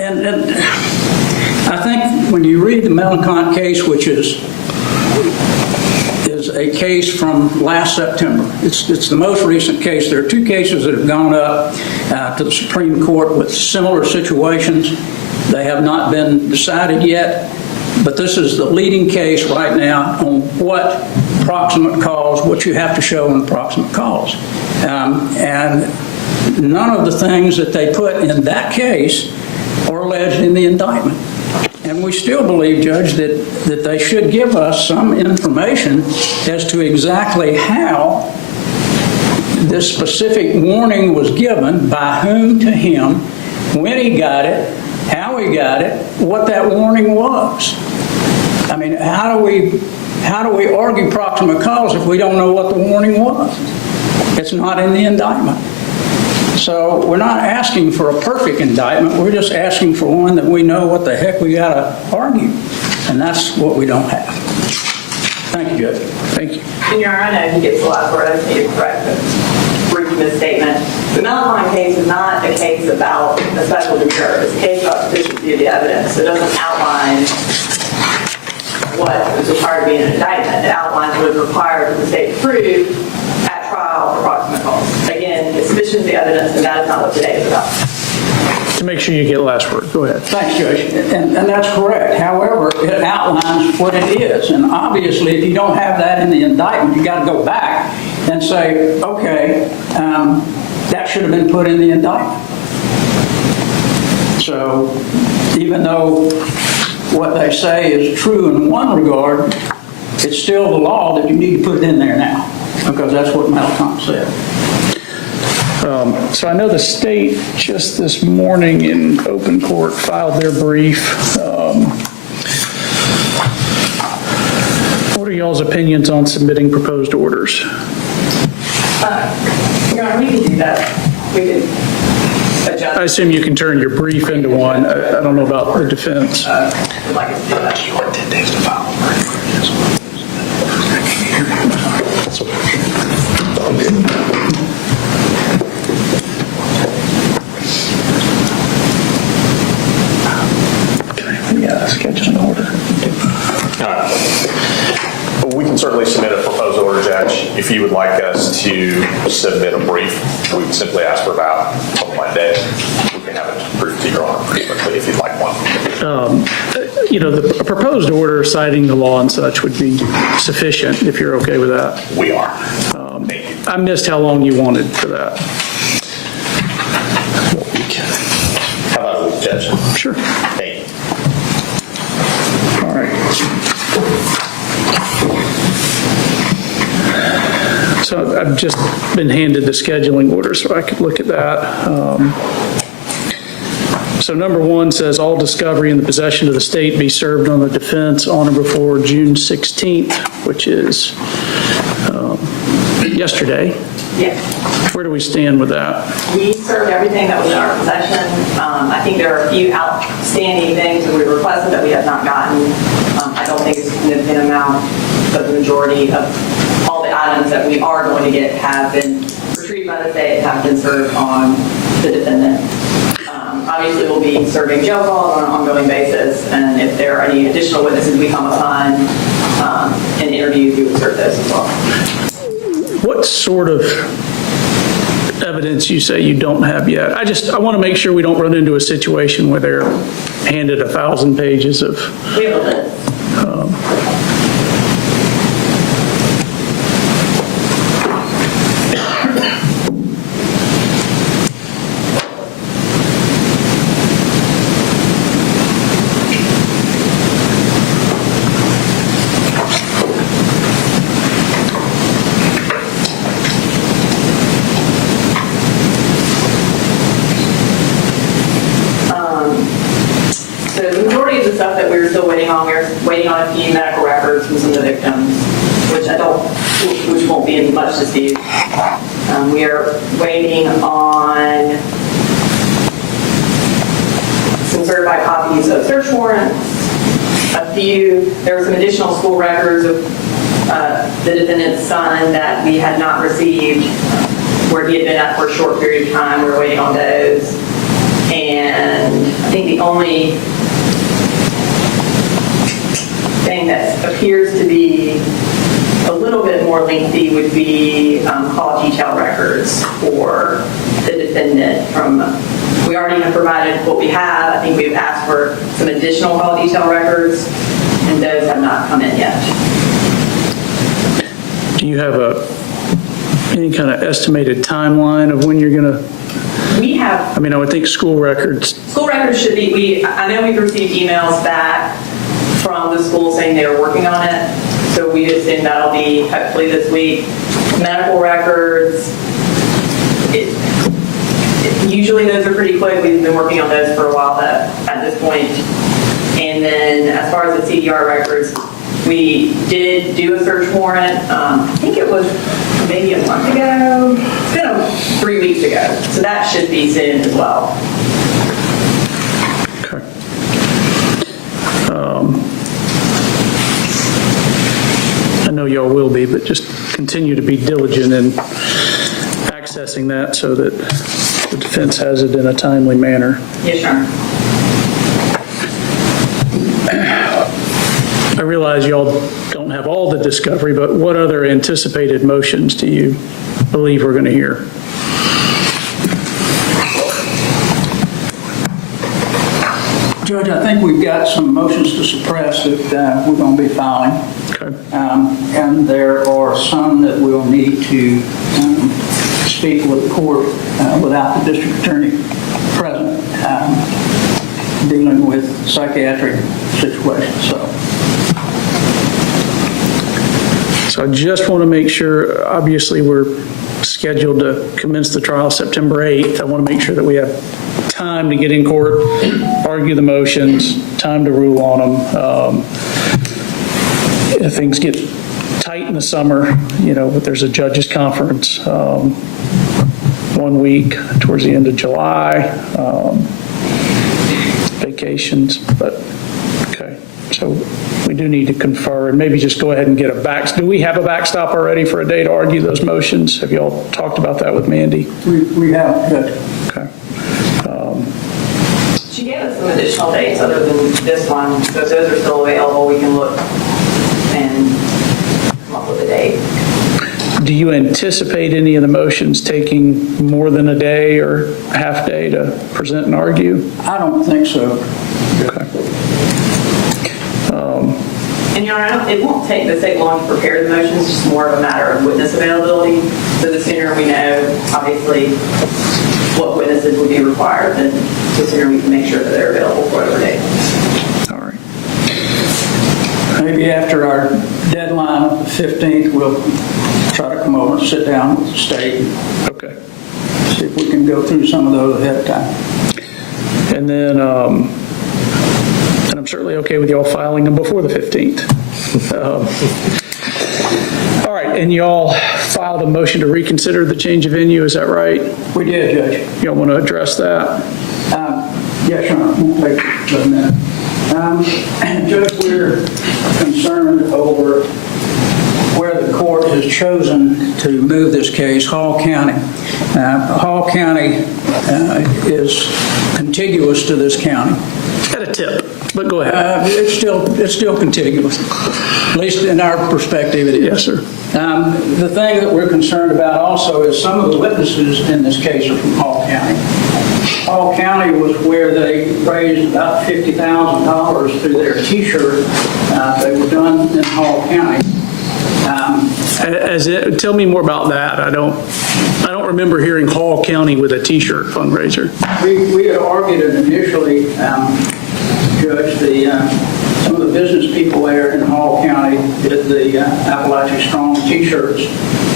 And I think when you read the Melancon case, which is a case from last September. It's the most recent case. There are two cases that have gone up to the Supreme Court with similar situations. They have not been decided yet, but this is the leading case right now on what proximate cause, what you have to show in proximate cause. And none of the things that they put in that case are alleged in the indictment. And we still believe, Judge, that they should give us some information as to exactly how this specific warning was given, by whom to him, when he got it, how he got it, what that warning was. I mean, how do we argue proximate cause if we don't know what the warning was? It's not in the indictment. So we're not asking for a perfect indictment. We're just asking for one that we know what the heck we got to argue. And that's what we don't have. Thank you, Judge. Thank you. And Your Honor, I know he gets a lot for us. He is correct in briefing this statement. The Melancon case is not a case about a special demurrer. It's a case about sufficiency of the evidence. It doesn't outline what is required to be in an indictment. It outlines what is required for the state to prove at trial for proximate cause. Again, it's sufficiency of the evidence, and that is not what today is about. To make sure you get last word, go ahead. Thanks, Judge. And that's correct. However, it outlines what it is. And obviously, if you don't have that in the indictment, you got to go back and say, okay, that should have been put in the indictment. So even though what they say is true in one regard, it's still the law that you need to put it in there now, because that's what Melancon said. So I know the state just this morning in open court filed their brief. What are y'all's opinions on submitting proposed orders? Your Honor, we can do that. We can adjust. I assume you can turn your brief into one. I don't know about the defense. Would like us to do that. 10 days to file. Yeah, schedule an order. We can certainly submit a proposed order, Judge. If you would like us to submit a brief, we would simply ask for about on Monday. We can have it approved to your Honor pretty quickly if you'd like one. The proposed order citing the law and such would be sufficient if you're okay with that. We are. Thank you. I missed how long you wanted for that. How about a week, Judge? Sure. Thank you. So I've just been handed the scheduling order, so I could look at that. So number 1 says all discovery in the possession of the state be served on the defense on or before June 16th, which is yesterday. Yes. Where do we stand with that? We served everything that was in our possession. I think there are a few outstanding things that we requested that we have not gotten. I don't think it's a significant amount, but the majority of all the items that we are going to get have been retrieved by the state, have been served on the defendant. Obviously, we'll be serving jail calls on an ongoing basis, and if there are any additional witnesses we come upon in interviews, we would serve those as well. What sort of evidence you say you don't have yet? I want to make sure we don't run into a situation where they're handed 1,000 pages of... We have a list. We're waiting on a few medical records from some of the victims, which won't be in much dispute. We are waiting on some certified copies of search warrants. There were some additional school records of the defendant's son that we had not received, where he had been at for a short period of time. We're waiting on those. And I think the only thing that appears to be a little bit more lengthy would be call detail records for the defendant. We already have provided what we have. I think we've asked for some additional call detail records, and those have not come in yet. Do you have any kind of estimated timeline of when you're going to... We have... I would think school records... School records should be... I know we've received emails back from the school saying they are working on it, so we assume that'll be hopefully this week. Medical records, usually those are pretty quick. We've been working on those for a while at this point. And then as far as the CDR records, we did do a search warrant. I think it was maybe a month ago. It's been 3 weeks ago, so that should be soon as well. Okay. I know y'all will be, but just continue to be diligent in accessing that so that the defense has it in a timely manner. Yes, sir. I realize y'all don't have all the discovery, but what other anticipated motions do you believe we're going to hear? Judge, I think we've got some motions to suppress that we're going to be filing. Okay. And there are some that we'll need to speak with the court without the district attorney present, dealing with psychiatric situations. So I just want to make sure, obviously we're scheduled to commence the trial September 8th. I want to make sure that we have time to get in court, argue the motions, time to rule on them. If things get tight in the summer, but there's a judges conference 1 week towards the end of July, vacations, but okay. So we do need to confer and maybe just go ahead and get a backstop. Do we have a backstop already for a day to argue those motions? Have y'all talked about that with Mandy? We have, Judge. Okay. She gave us some additional dates other than this one, so if those are still available, we can look and come up with a date. Do you anticipate any of the motions taking more than a day or half day to present and argue? I don't think so. Okay. And Your Honor, it won't take long to prepare the motions, it's just more of a matter of witness availability. So the sooner we know, obviously, what witnesses would be required, then the sooner we can make sure that they're available for whatever day. All right. Maybe after our deadline of the 15th, we'll try to come over and sit down with the state, Okay. see if we can go through some of those ahead of time. And then, and I'm certainly okay with y'all filing them before the 15th. All right, and y'all filed a motion to reconsider the change of venue, is that right? We did, Judge. Y'all want to address that? Yes, Your Honor, we'll take a minute. Judge, we're concerned over where the court has chosen to move this case, Hall County. Hall County is contiguous to this county. Got a tip, but go ahead. It's still contiguous, at least in our perspective it is. Yes, sir. The thing that we're concerned about also is some of the witnesses in this case are from Hall County. Hall County was where they raised about $50,000 through their T-shirt. They were done in Hall County. Tell me more about that. I don't remember hearing Hall County with a T-shirt fundraiser. We had argued it initially, Judge, some of the business people there in Hall County did the Appalachian Strong T-shirts.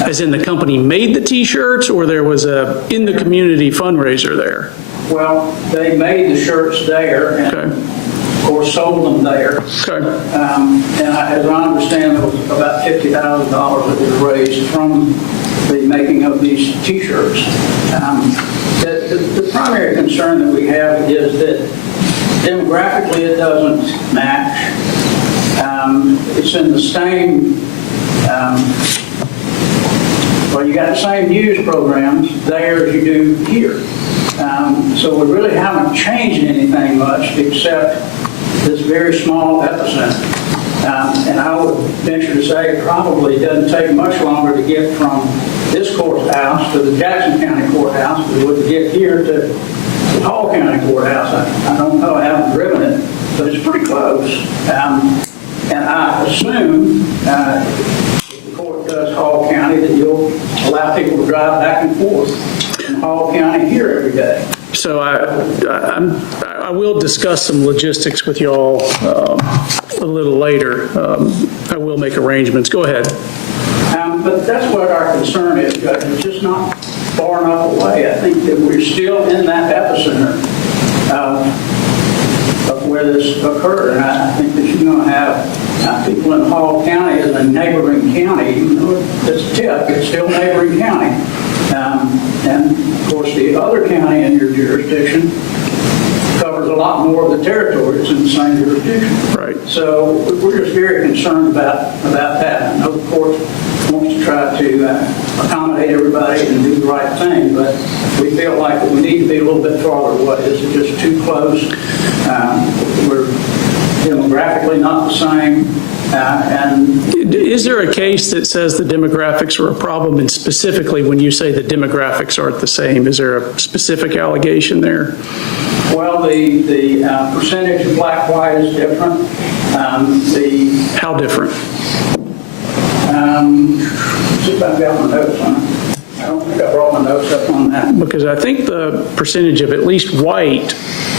As in the company made the T-shirts, or there was a in the community fundraiser there? Well, they made the shirts there and, Okay. of course, sold them there. Okay. As I understand, it was about $50,000 that was raised from the making of these T-shirts. The primary concern that we have is that demographically it doesn't match. It's in the same, well, you got the same news programs there as you do here. So we really haven't changed anything much except this very small epicenter. And I would venture to say it probably doesn't take much longer to get from this courthouse to the Jackson County Courthouse than it would to get here to the Hall County Courthouse. I don't know, I haven't driven it, but it's pretty close. And I assume if the court does Hall County that you'll allow people to drive back and forth from Hall County here every day. So I will discuss some logistics with y'all a little later. I will make arrangements. Go ahead. But that's what our concern is, Judge. It's just not far enough away. I think that we're still in that epicenter of where this occurred. And I think that you're going to have people in Hall County as a neighboring county, even though it's a tip, it's still neighboring county. And of course, the other county in your jurisdiction covers a lot more of the territory. It's in the same jurisdiction. Right. So we're just very concerned about that. I know the court wants to try to accommodate everybody and do the right thing, but we feel like that we need to be a little bit farther away. This is just too close. We're demographically not the same. Is there a case that says the demographics are a problem, and specifically when you say the demographics aren't the same, is there a specific allegation there? Well, the percentage of black-white is different. How different? See if I've got my notes on it. I don't think I brought my notes up on that. Because I think the percentage of at least white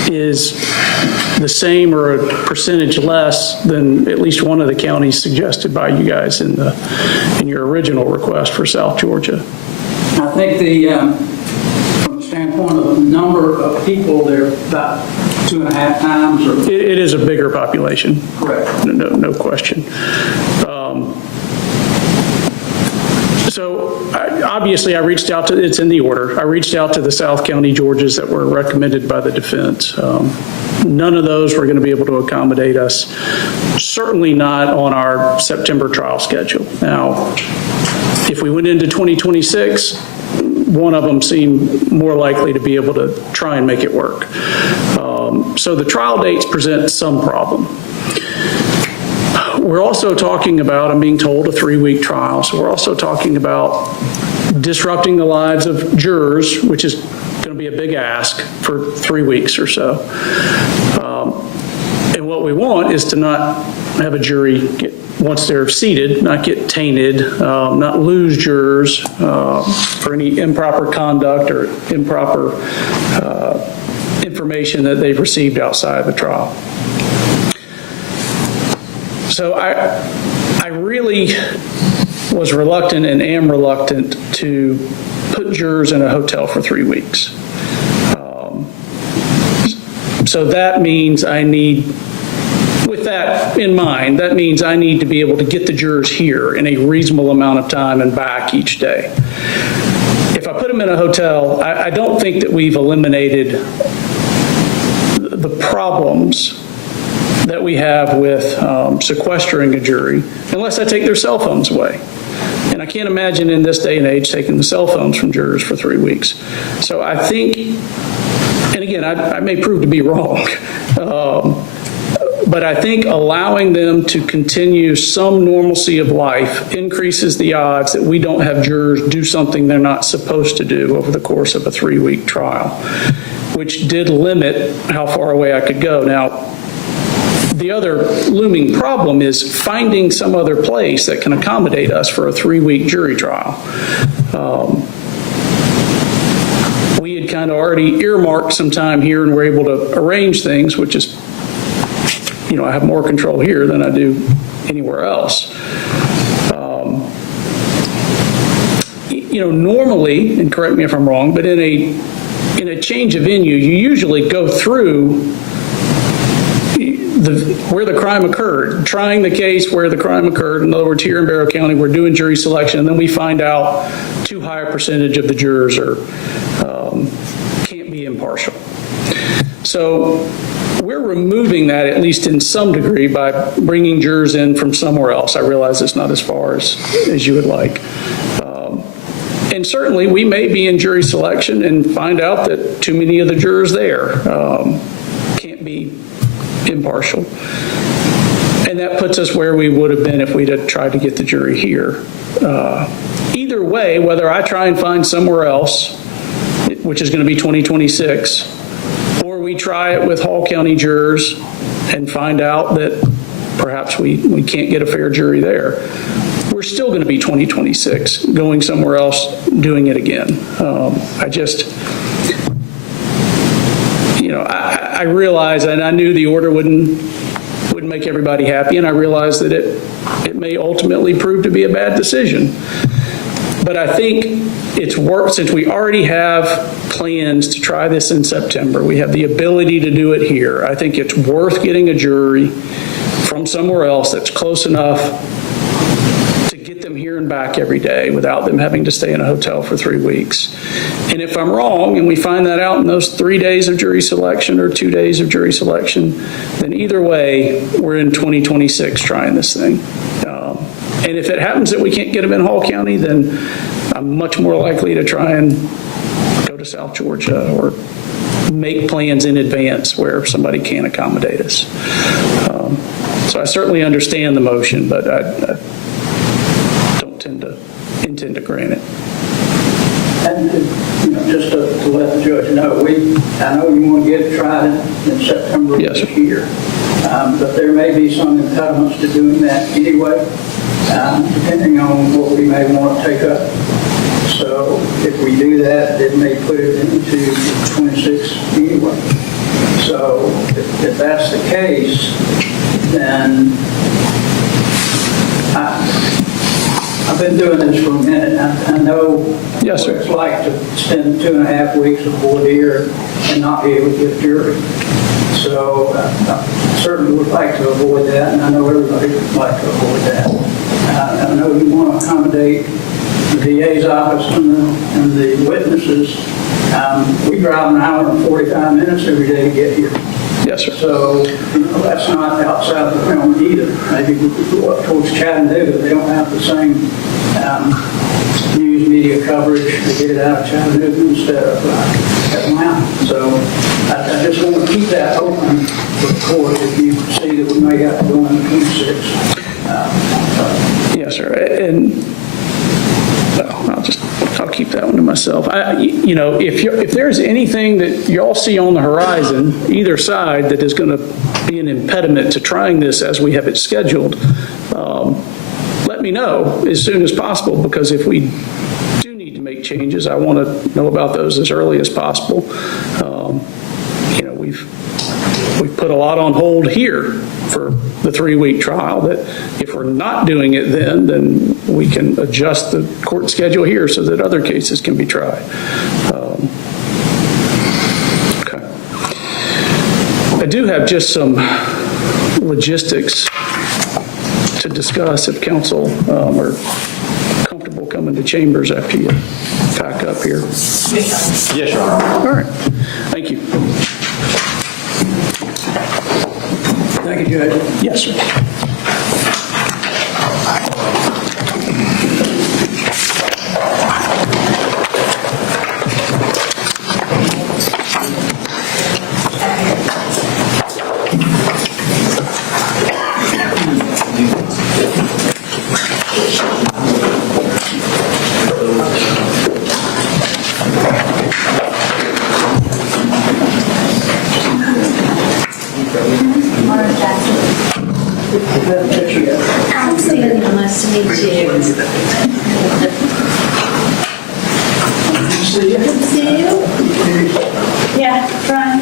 is the same or a percentage less than at least one of the counties suggested by you guys in your original request for South Georgia. I think from the standpoint of the number of people, they're about 2.5 times. It is a bigger population. Correct. No question. So obviously I reached out to, it's in the order, I reached out to the South County Georgias that were recommended by the defense. None of those were going to be able to accommodate us, certainly not on our September trial schedule. Now, if we went into 2026, one of them seemed more likely to be able to try and make it work. So the trial dates present some problem. We're also talking about, I'm being told, a 3-week trial. So we're also talking about disrupting the lives of jurors, which is going to be a big ask for 3 weeks or so. And what we want is to not have a jury once they're seated, not get tainted, not lose jurors for any improper conduct or improper information that they've received outside the trial. So I really was reluctant and am reluctant to put jurors in a hotel for 3 weeks. So that means I need, with that in mind, that means I need to be able to get the jurors here in a reasonable amount of time and back each day. If I put them in a hotel, I don't think that we've eliminated the problems that we have with sequestering a jury, unless I take their cell phones away. And I can't imagine in this day and age taking the cell phones from jurors for 3 weeks. So I think, and again, I may prove to be wrong, but I think allowing them to continue some normalcy of life increases the odds that we don't have jurors do something they're not supposed to do over the course of a 3-week trial, which did limit how far away I could go. Now, the other looming problem is finding some other place that can accommodate us for a 3-week jury trial. We had kind of already earmarked some time here and were able to arrange things, which is, I have more control here than I do anywhere else. Normally, and correct me if I'm wrong, but in a change of venue, you usually go through where the crime occurred, trying the case where the crime occurred. In other words, here in Barrow County, we're doing jury selection, and then we find out too high a percentage of the jurors can't be impartial. So we're removing that, at least in some degree, by bringing jurors in from somewhere else. I realize it's not as far as you would like. And certainly, we may be in jury selection and find out that too many of the jurors there can't be impartial. And that puts us where we would have been if we'd have tried to get the jury here. Either way, whether I try and find somewhere else, which is going to be 2026, or we try it with Hall County jurors and find out that perhaps we can't get a fair jury there, we're still going to be 2026, going somewhere else, doing it again. I realize, and I knew the order wouldn't make everybody happy, and I realize that it may ultimately prove to be a bad decision. But I think it's worth, since we already have plans to try this in September, we have the ability to do it here. I think it's worth getting a jury from somewhere else that's close enough to get them here and back every day without them having to stay in a hotel for 3 weeks. And if I'm wrong and we find that out in those 3 days of jury selection or 2 days of jury selection, then either way, we're in 2026 trying this thing. And if it happens that we can't get them in Hall County, then I'm much more likely to try and go to South Georgia or make plans in advance where somebody can accommodate us. So I certainly understand the motion, but I don't intend to grant it. And, just to let the judge know, I know you want to get it tried in September of Yes, this sir. year, but there may be some impediments to doing that anyway, depending on what we may want to take up. So if we do that, it may put it into 26 anyway. So if that's the case, then I've been doing this for a minute. I know Yes, sir. what it's like to spend 2.5 weeks of voir dire and not be able to get a jury. So I certainly would like to avoid that, and I know everybody would like to avoid that. I know you want to accommodate the DA's office and the witnesses. We drive an hour and 45 minutes every day to get here. Yes, sir. So, that's not outside the realm either. Maybe we could go up towards Chattanooga. They don't have the same news media coverage to get it out of Chattanooga instead of Atlanta. So I just want to keep that open for the court if you see that we may have to go into 26. Yes, sir. And I'll keep that one to myself. If there's anything that y'all see on the horizon, either side, that is going to be an impediment to trying this as we have it scheduled, let me know as soon as possible, because if we do need to make changes, I want to know about those as early as possible. We've put a lot on hold here for the 3-week trial, that if we're not doing it then we can adjust the court schedule here so that other cases can be tried. Okay. I do have just some logistics to discuss if council are comfortable coming to chambers after you pack up here. Yes, Your Honor. All right. Thank you. Thank you, Judge. Yes, sir. Absolutely, nice to meet you. See you? Yeah, Brian.